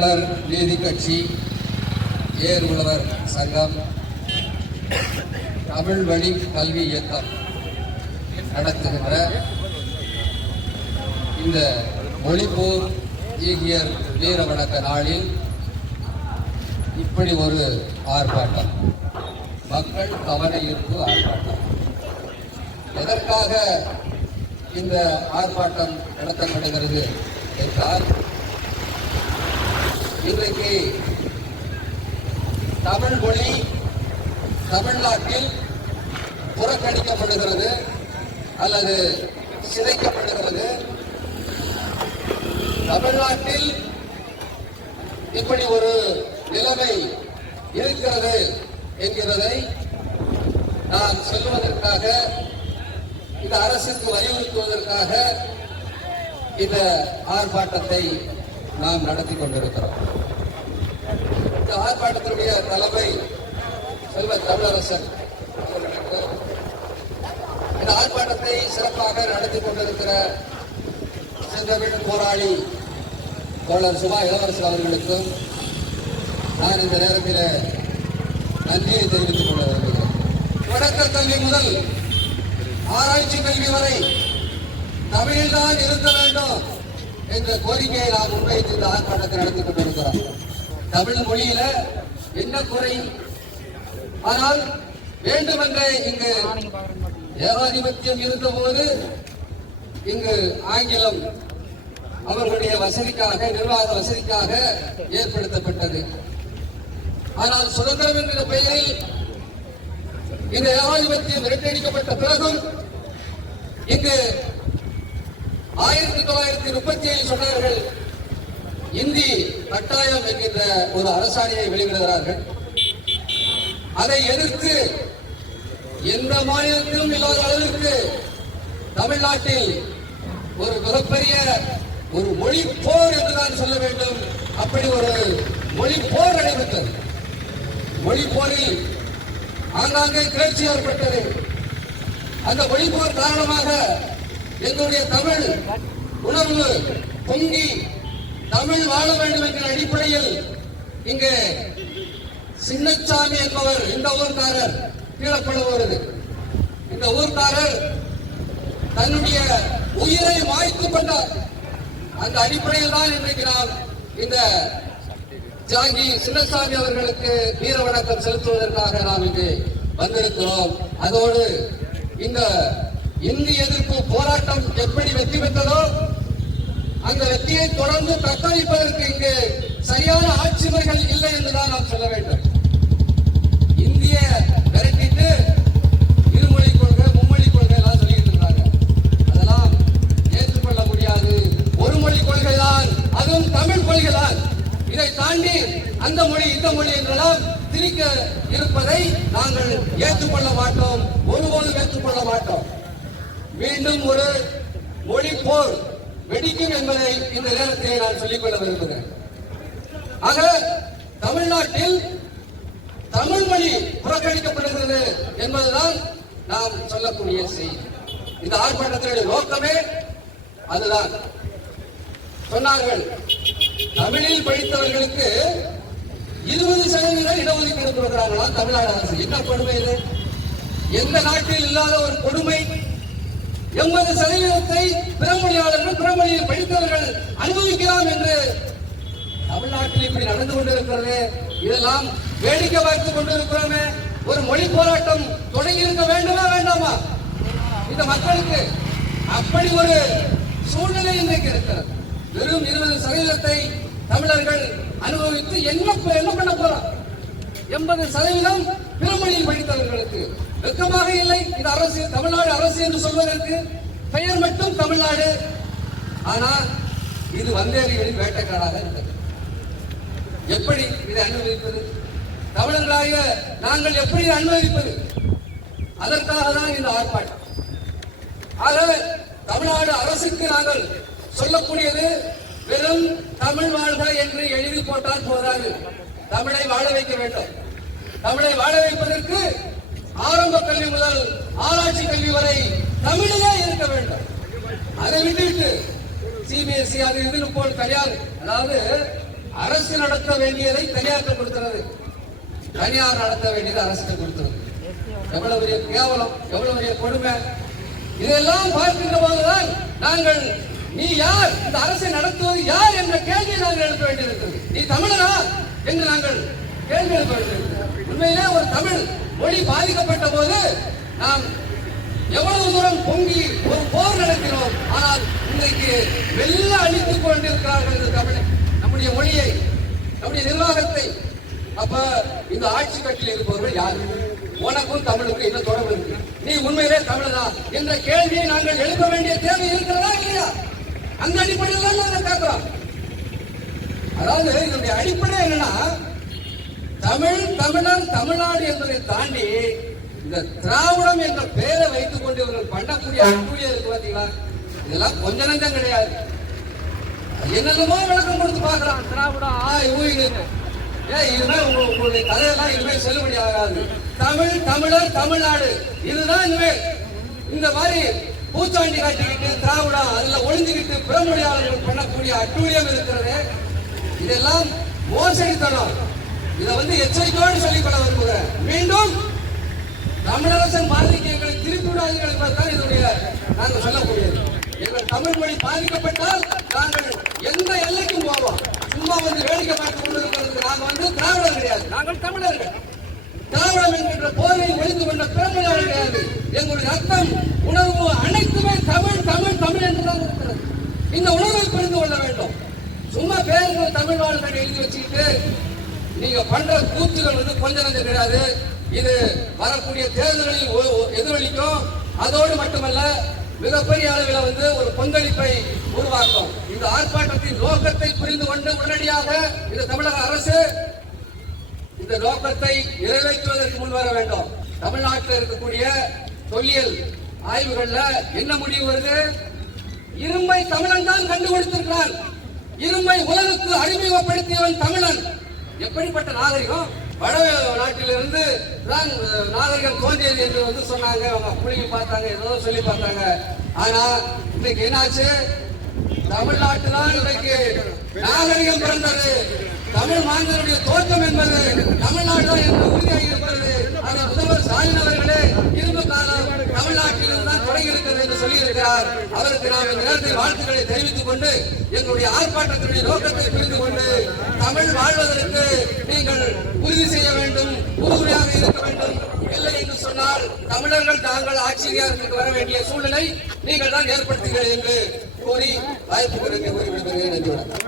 தமிழர் நீதி கட்சி ஏர் உழவர் சங்கம் தமிழ் வழி கல்வி இயக்கம் நடத்துகின்ற இந்த மொழிப்போர் ஈகியர் வீர வணக்க நாளில் இப்படி ஒரு ஆர்ப்பாட்டம். மக்கள் கவன ஈர்ப்பு ஆர்ப்பாட்டம். எதற்காக இந்த ஆர்ப்பாட்டம் நடத்தப்படுகிறது என்றால் இன்றைக்கு தமிழ் மொழி தமிழ்நாட்டில் புறக்கணிக்கப்படுகிறது அல்லது சிதைக்கப்படுகிறது. தமிழ்நாட்டில் இப்படி ஒரு நிலைமை இருக்கிறது என்கிறதை நான் சொல்லுவதற்காக இந்த அரசுக்கு வலியுறுத்துவதற்காக இந்த ஆர்ப்பாட்டத்தை நாம் நடத்தி கொண்டிருக்கிறோம். இந்த ஆர்ப்பாட்டத்தினுடைய தலைமை செல்வ தமிழரசன் இந்த ஆர்ப்பாட்டத்தை சிறப்பாக நடத்தி கொண்டிருக்கிற செந்தமிழ் போராளி தோழர் சுபா இளவரசர் அவர்களுக்கும் நான் இந்த நேரத்தில் நன்றியை தெரிவித்துக் கொள்ள விரும்புகிறேன். தொடக்க கல்வி முதல் ஆராய்ச்சி கல்வி வரை தமிழ்தான் இருக்க வேண்டும் என்ற கோரிக்கையை நாம் முன்வைத்து இந்த ஆர்ப்பாட்டத்தை நடத்தி கொண்டிருக்கிறோம் தமிழ் மொழியில என்ன குறை? ஆனால் வேண்டுமென்றே இங்கு ஏகாதிபத்தியம் இருந்தபோது இங்கு ஆங்கிலம் அவர்களுடைய வசதிக்காக நிர்வாக வசதிக்காக ஏற்படுத்தப்பட்டது. ஆனால் சுதந்திரம் என்கிற பெயரில் இந்த ஏகாதிபத்தியம் விரட்டடிக்கப்பட்ட பிறகும் இங்கு ஆயிரத்தி தொள்ளாயிரத்தி முப்பத்தி ஏழு சொன்னார்கள் இந்தி கட்டாயம் என்கின்ற ஒரு அரசாணையை வெளியிடுகிறார்கள். அதை எதிர்த்து எந்த மாநிலத்திலும் இல்லாத அளவிற்கு தமிழ்நாட்டில் ஒரு மிகப்பெரிய ஒரு மொழி போர் என்றுதான் சொல்ல வேண்டும். அப்படி ஒரு மொழி போர் நடைபெற்றது மொழி போரில் ஆங்காங்கே கிளர்ச்சி ஏற்பட்டது. அந்த மொழி போர் காரணமாக எங்களுடைய தமிழ் உணர்வு பொங்கி தமிழ் வாழ வேண்டும் என்கிற அடிப்படையில் இங்கு சின்னச்சாமி என்பவர் இந்த ஊர்க்காரர் கீழப்படுவது இந்த ஊர்க்காரர் தன்னுடைய உயிரை மாய்த்து கொண்டார் அந்த அடிப்படையில் தான் இன்றைக்கு நாம் இந்த ஜாங்கி சின்னசாமி அவர்களுக்கு வீர வணக்கம் செலுத்துவதற்காக நாம் இங்கு வந்திருக்கிறோம். அதோடு இந்த இந்தி எதிர்ப்பு போராட்டம் எப்படி வெற்றி பெற்றதோ அந்த வெற்றியை தொடர்ந்து தத்தளிப்பதற்கு இங்கு சரியான ஆட்சி முறைகள் இல்லை என்றுதான் நாம் சொல்ல வேண்டும். இந்திய விரட்டிட்டு இருமொழி கொள்கை மும்மொழி கொள்கை எல்லாம் சொல்லிட்டு இருக்காங்க. அதெல்லாம் ஏற்றுக்கொள்ள முடியாது. ஒரு மொழி கொள்கை தான் அதுவும் தமிழ் கொள்கை தான். இதை தாண்டி அந்த மொழி இந்த மொழி என்றெல்லாம் திரிக்க இருப்பதை நாங்கள் ஏற்றுக்கொள்ள மாட்டோம். ஒருபோதும் ஏற்றுக்கொள்ள மாட்டோம். மீண்டும் ஒரு மொழி போர் வெடிக்கும் என்பதை இந்த நேரத்தில் நான் சொல்லிக்கொள்ள விரும்புகிறேன். ஆக தமிழ்நாட்டில் தமிழ் மொழி புறக்கணிக்கப்படுகிறது என்பதுதான் நாம் சொல்லக்கூடிய செய்தி. இந்த ஆர்ப்பாட்டத்தினுடைய நோக்கமே அதுதான். சொன்னார்கள் தமிழில் படித்தவர்களுக்கு இருபது சதவீதம் இடஒதுக்கீடு கொடுக்கிறாங்களா தமிழ்நாடு அரசு? என்ன கொடுமை இது? எந்த நாட்டில் இல்லாத ஒரு கொடுமை எண்பது சதவீதத்தை பிறமொழியாளர்கள் பிறமொழியில் படித்தவர்கள் அனுபவிக்கலாம் என்று தமிழ்நாட்டில் இப்படி நடந்து கொண்டிருக்கிறது. இதெல்லாம் வேடிக்கை பார்த்துக் கொண்டிருக்கிறோமே. ஒரு மொழி போராட்டம் தொடங்கி இருக்க வேண்டுமா வேண்டாமா? இந்த மக்களுக்கு அப்படி ஒரு சூழ்நிலை இன்றைக்கு இருக்கிறது. வெறும் இருபது சதவீதத்தை தமிழர்கள் அனுபவித்து என்ன என்ன பண்ண போறோம் எண்பது சதவீதம் பிறமொழியில் படித்தவர்களுக்கு வெக்கமாக இல்லை. இது அரசு தமிழ்நாடு அரசு என்று சொல்வதற்கு பெயர் மட்டும் தமிழ்நாடு. ஆனால் இது வந்தேரிகளின் வேட்டைக்காடாக இருந்தது. எப்படி இதை அனுமதிப்பது? தமிழர்களாக நாங்கள் எப்படி அனுபவிப்பது அனுமதிப்பது? அதற்காக தான் இந்த ஆர்ப்பாட்டம். ஆக தமிழ்நாடு அரசுக்கு நாங்கள் சொல்லக்கூடியது வெறும் தமிழ் வாழ்க என்று எழுதி போட்டால் போதாது. தமிழை வாழ வைக்க வேண்டும். தமிழை வாழ வைப்பதற்கு ஆரம்ப கல்வி முதல் ஆராய்ச்சி கல்வி வரை தமிழிலே இருக்க வேண்டும். அதை விட்டுவிட்டு சிபிஎஸ்இ அது இதுன்னு போல் தனியார் அதாவது அரசு நடத்த வேண்டியதை தனியார்ட்ட கொடுக்கிறது. தனியார் நடத்த வேண்டியது அரசுக்கு கொடுத்தது எவ்வளவு பெரிய கேவலம் எவ்வளவு பெரிய கொடுமை. இதெல்லாம் பார்க்கின்ற போதுதான் நாங்கள் நீ யார்? இந்த அரசை நடத்துவது யார் என்ற கேள்வியை நாங்கள் எழுப்ப வேண்டியிருக்கிறது. நீ தமிழனா? என்று நாங்கள் கேள்வி எழுப்ப வேண்டியிருக்கிறது. உண்மையிலே ஒரு தமிழ் மொழி பாதிக்கப்பட்ட போது நாம் எவ்வளவு தூரம் பொங்கி ஒரு போர் நடத்தினோம் ஆனால் இன்றைக்கு வெல்ல அழித்துக் கொண்டிருக்கிறார்கள் இந்த தமிழ் நம்முடைய மொழியை நம்முடைய நிர்வாகத்தை. அப்ப இந்த ஆட்சி கட்டில் இருப்பவர்கள் யார்? உனக்கும் தமிழுக்கும் என்ன தொடர்பு இருக்கு? நீ உண்மையிலே தமிழனா? என்ற கேள்வியை நாங்கள் எழுப்ப வேண்டிய தேவை இருக்கிறதா இல்லையா? அந்த அடிப்படையில் தான் நாங்கள் கேட்கிறோம். அதாவது இதனுடைய அடிப்படை என்னன்னா தமிழ் தமிழர் தமிழ்நாடு என்பதை தாண்டி இந்த திராவிடம் என்ற பெயரை வைத்துக் கொண்டு இவர்கள் பண்ணக்கூடிய அட்டூழியம் இருக்கு பாத்தீங்களா இதெல்லாம் கொஞ்ச நஞ்சம் கிடையாது. என்னென்னமோ விளக்கம் கொடுத்து பார்க்கலாம். திராவிடம் ஆ ஊயின்னு ஏன் இதுதான் உங்க- உங்களுடைய கதையெல்லாம் இனிமேல் செல்லுபடி ஆகாது. தமிழ் தமிழர் தமிழ்நாடு. இதுதான் இனிமேல் இந்த மாதிரி பூச்சாண்டி காட்டிக்கிட்டு திராவிடம் அதுல ஒளிஞ்சுக்கிட்டு பிறமொழியாளர்கள் பண்ணக்கூடிய அட்டூழியம் இருக்கிறது. இதெல்லாம் மோசடித்தனம். இதை வந்து எச்சரிக்கையோடு சொல்லிக்கொள்ள விரும்புகிறேன். மீண்டும் தமிழரசன் பாதிக்கு எங்களை திருப்பி விடாதீர்கள் என்பதுதான் இதனுடைய நாங்கள் சொல்லக்கூடியது. எங்கள் தமிழ் மொழி பாதிக்கப்பட்டால் நாங்கள் எந்த எல்லைக்கும் போவோம். சும்மா வந்து வேடிக்கை பார்த்து கொண்டிருக்கிறது நாங்கள் வந்து திராவிடர் கிடையாது. நாங்கள் தமிழர்கள். திராவிடம் என்கின்ற போரை ஒழித்து கொண்ட பிறமொழியாளர் கிடையாது. எங்களுடைய ரத்தம் உணர்வு அனைத்துமே தமிழ் தமிழ் தமிழ் என்றுதான் இருக்கிறது. இந்த உணர்வை புரிந்து கொள்ள வேண்டும். சும்மா பேருக்கு தமிழ் வாழ்க்கை எழுதி வச்சுக்கிட்டு நீங்க பண்ற கூத்துகள் வந்து கொஞ்ச நஞ்சம் கிடையாது. இது வரக்கூடிய தேர்தல்களில் ஒ- எதிரொலிக்கும். அதோடு மட்டுமல்ல மிகப்பெரிய அளவில் வந்து ஒரு பங்களிப்பை உருவாக்கும். இந்த ஆர்ப்பாட்டத்தின் நோக்கத்தை புரிந்து கொண்டு உடனடியாக இந்த தமிழக அரசு இந்த நோக்கத்தை நிறைவேற்றுவதற்கு முன் வர வேண்டும். தமிழ்நாட்டில் இருக்கக்கூடிய தொல்லியல் ஆய்வுகள்ல என்ன முடிவு வருது? இரும்பை தமிழன் தான் கண்டுபிடித்திருக்கிறான். இரும்பை உலகுக்கு அறிமுகப்படுத்தியவன் தமிழன். எப்படிப்பட்ட நாகரிகம்? வட நாட்டிலிருந்து தான் நாகரிகம் தோன்றியது என்று வந்து சொன்னாங்க. அவங்க புழுங்கி பார்த்தாங்க ஏதோ சொல்லி பார்த்தாங்க. ஆனா இன்னைக்கு என்னாச்சு? தமிழ்நாட்டு தான் இன்றைக்கு நாகரிகம் பிறந்தது. தமிழ் மாந்தருடைய தோற்றம் என்பது தமிழ்நாடு தான் என்று உறுதியாக இருக்கிறது. அந்த முதல்வர் ஸ்டாலின் அவர்களே இரும்பு காலம் தமிழ்நாட்டில் தான் தொடங்கி இருக்கிறது என்று சொல்லியிருக்கிறார். அவருக்கு நாம் இந்த நேரத்தில் வாழ்த்துக்களை தெரிவித்துக் கொண்டு எங்களுடைய ஆர்ப்பாட்டத்தினுடைய நோக்கத்தை புரிந்து கொண்டு தமிழ் வாழ்வதற்கு நீங்கள் உறுதி செய்ய வேண்டும் உறுதியாக இருக்க வேண்டும் இல்லை என்று சொன்னால் தமிழர்கள் தாங்கள் ஆட்சி வர வேண்டிய சூழ்நிலை நீங்கள் தான் ஏற்படுத்துகிறீர்கள் என்று கோரி வாய்ப்புகளுக்கு கூறி விடுகிறேன் நன்றி